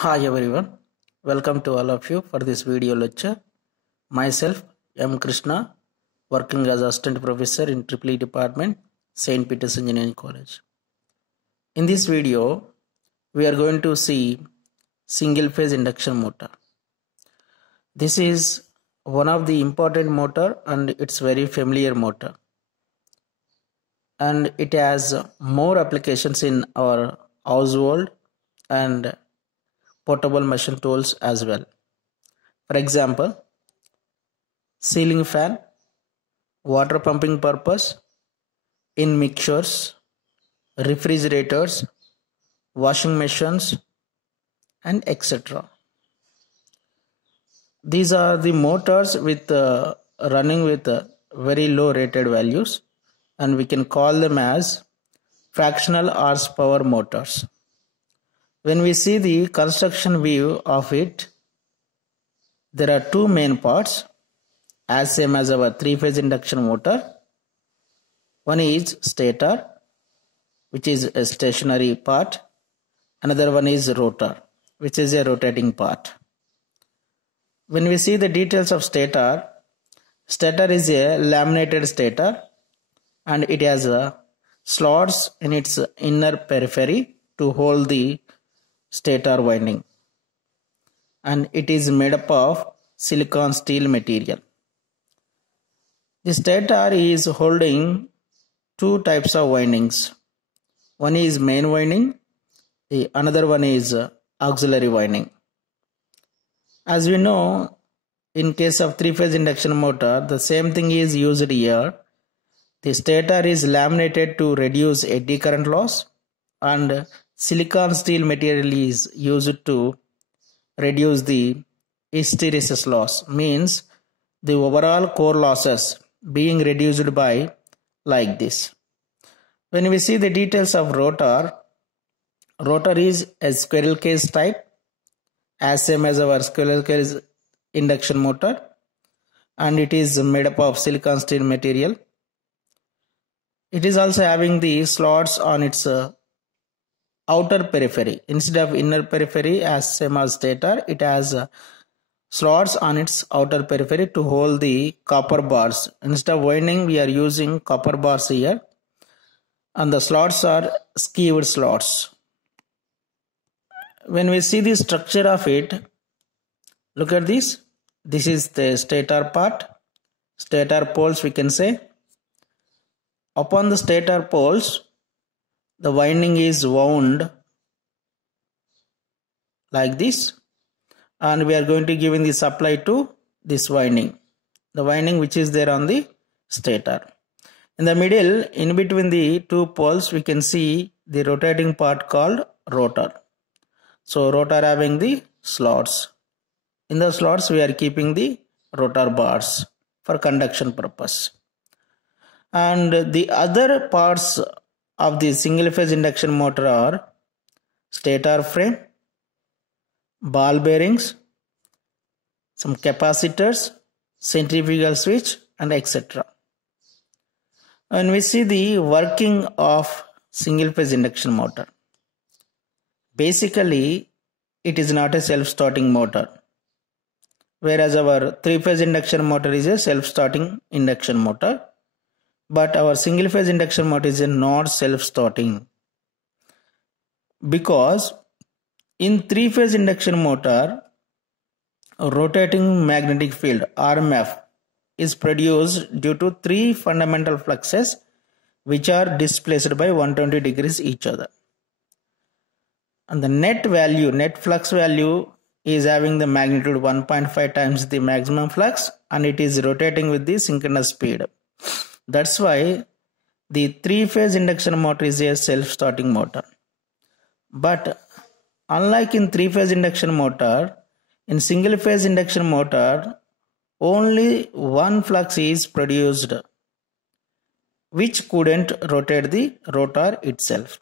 Hi everyone, welcome to all of you for this video lecture. Myself, M. Krishna, working as Assistant Professor in EEE Department, St. Peter's Engineering College. In this video, we are going to see single phase induction motor. This is one of the important motor and it's very familiar motor. And it has more applications in our household and portable machine tools as well. For example, ceiling fan, water pumping purpose, in mixers, refrigerators, washing machines, and etc. These are the motors with running with very low rated values, and we can call them as fractional horsepower motors. When we see the construction view of it, there are two main parts, as same as our three-phase induction motor. One is stator, which is a stationary part. Another one is rotor, which is a rotating part. When we see the details of stator, stator is a laminated stator and it has slots in its inner periphery to hold the stator winding. And it is made up of silicon steel material. The stator is holding two types of windings. One is main winding, the another one is auxiliary winding. As we know, in case of three-phase induction motor, the same thing is used here. The stator is laminated to reduce eddy current loss and silicon steel material is used to reduce the hysteresis loss, means the overall core losses being reduced by like this. When we see the details of rotor, rotor is a squirrel cage type, as same as our squirrel cage induction motor, and it is made up of silicon steel material. It is also having the slots on its outer periphery. Instead of inner periphery as same as stator, it has slots on its outer periphery to hold the copper bars. Instead of winding, we are using copper bars here, and the slots are skewed slots. When we see the structure of it, look at this. This is the stator part, stator poles we can say. Upon the stator poles, the winding is wound like this, and we are going to give in the supply to this winding, the winding which is there on the stator. In the middle, in between the two poles, we can see the rotating part called rotor. So rotor having the slots. In the slots, we are keeping the rotor bars for conduction purpose. And the other parts of the single phase induction motor are stator frame, ball bearings, some capacitors, centrifugal switch, and etc. When we see the working of single phase induction motor, basically it is not a self-starting motor, whereas our three-phase induction motor is a self-starting induction motor, but our single phase induction motor is a not self-starting, because in three-phase induction motor, rotating magnetic field RMF is produced due to three fundamental fluxes which are displaced by 120 degrees each other. And the net flux value is having the magnitude 1.5 times the maximum flux, and it is rotating with the synchronous speed. That's why the three-phase induction motor is a self-starting motor. But unlike in three-phase induction motor, in single-phase induction motor, only one flux is produced, which couldn't rotate the rotor itself.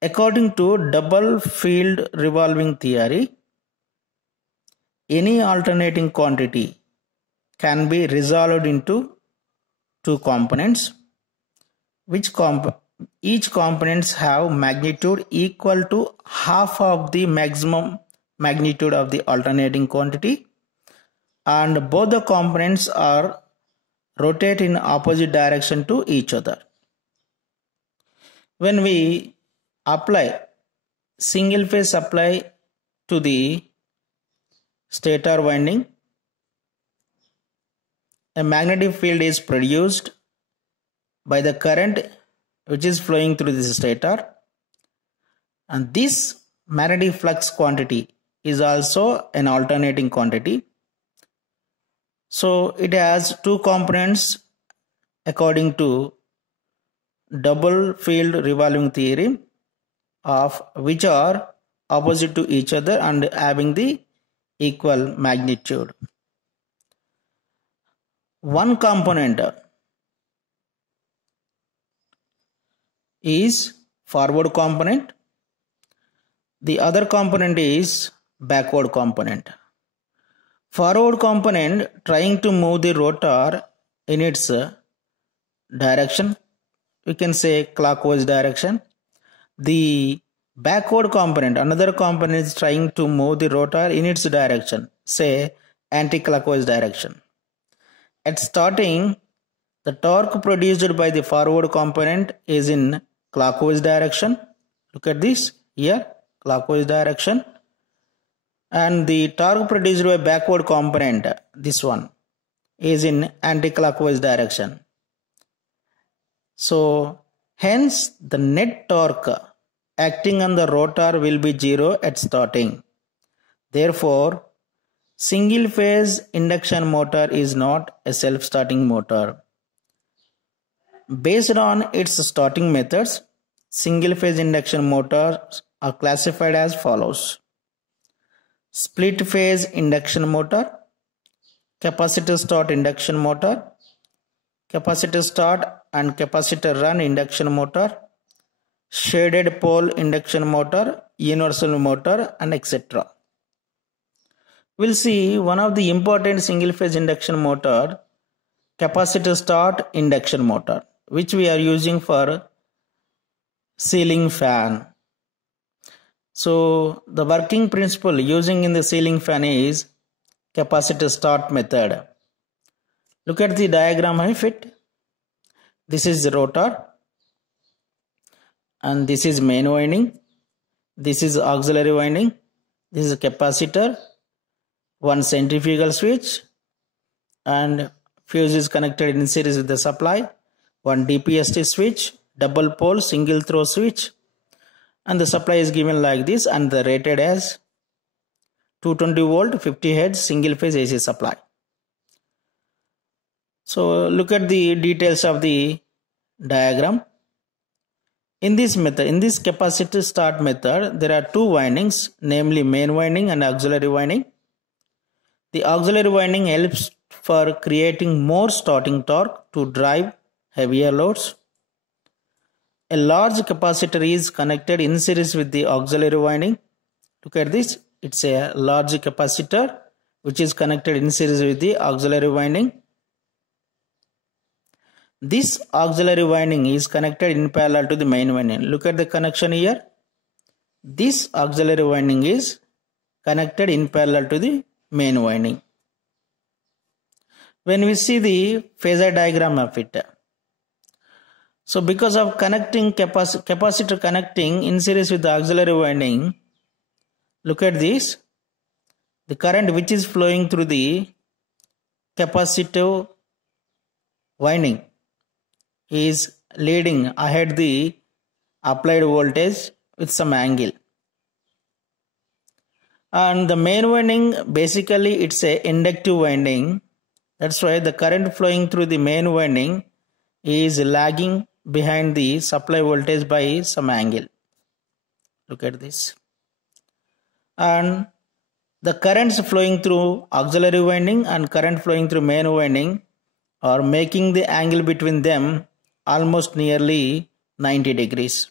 According to double field revolving theory, any alternating quantity can be resolved into two components, which each components have magnitude equal to half of the maximum magnitude of the alternating quantity, and both the components are rotate in opposite direction to each other. When we apply single phase supply to the stator winding, a magnetic field is produced by the current which is flowing through the stator, and this magnetic flux quantity is also an alternating quantity. So it has two components according to double field revolving theory, of which are opposite to each other and having the equal magnitude. One component is forward component, the other component is backward component. Forward component trying to move the rotor in its direction, we can say clockwise direction. The backward component, another component, is trying to move the rotor in its direction, say anti-clockwise direction. At starting, the torque produced by the forward component is in clockwise direction. Look at this here, clockwise direction. And the torque produced by backward component, this one, is in anti-clockwise direction. So hence the net torque acting on the rotor will be 0 at starting. Therefore, single phase induction motor is not a self-starting motor. Based on its starting methods, single phase induction motors are classified as follows: split phase induction motor, capacitor start induction motor, capacitor start and capacitor run induction motor, shaded pole induction motor, universal motor, and etc. We'll see one of the important single phase induction motor, capacitor start induction motor, which we are using for ceiling fan. So the working principle using in the ceiling fan is capacitor start method. Look at the diagram of it. This is the rotor and this is main winding. This is auxiliary winding. This is a capacitor, one centrifugal switch, and fuse is connected in series with the supply, one DPST switch, double pole single throw switch, and the supply is given like this, and the rated as 220 volt 50 Hz single phase AC supply. So look at the details of the diagram. In this method, in this capacitor start method, there are two windings, namely main winding and auxiliary winding. The auxiliary winding helps for creating more starting torque to drive heavier loads. A large capacitor is connected in series with the auxiliary winding. Look at this. It's a large capacitor which is connected in series with the auxiliary winding. This auxiliary winding is connected in parallel to the main winding. Look at the connection here. This auxiliary winding is connected in parallel to the main winding. When we see the phasor diagram of it, so because of connecting capacitor connecting in series with the auxiliary winding, look at this. The current which is flowing through the capacitive winding is leading ahead the applied voltage with some angle. And the main winding, basically it's a inductive winding. That's why the current flowing through the main winding is lagging behind the supply voltage by some angle. Look at this. And the currents flowing through auxiliary winding and current flowing through main winding are making the angle between them almost nearly 90 degrees.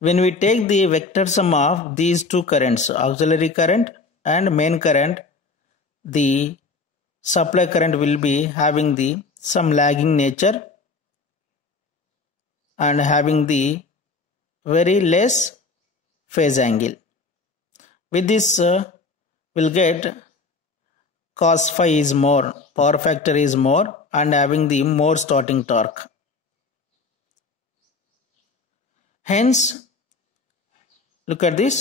When we take the vector sum of these two currents, auxiliary current and main current, the supply current will be having the some lagging nature, and having the very less phase angle. With this, we'll get cos phi is more, power factor is more, and having the more starting torque. Hence, look at this.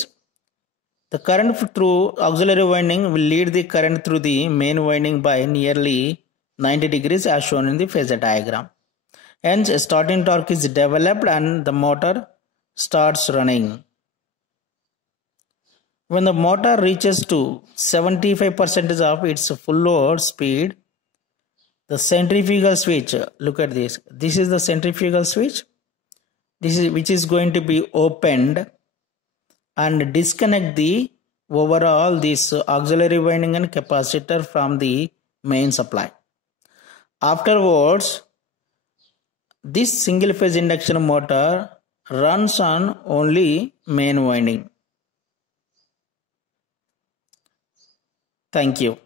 The current through auxiliary winding will lead the current through the main winding by nearly 90 degrees as shown in the phasor diagram. Hence, a starting torque is developed and the motor starts running. When the motor reaches to 75% of its full load speed, the centrifugal switch, look at this. This is the centrifugal switch. Which is going to be opened and disconnect the overall this auxiliary winding and capacitor from the main supply. Afterwards, this single phase induction motor runs on only main winding. Thank you.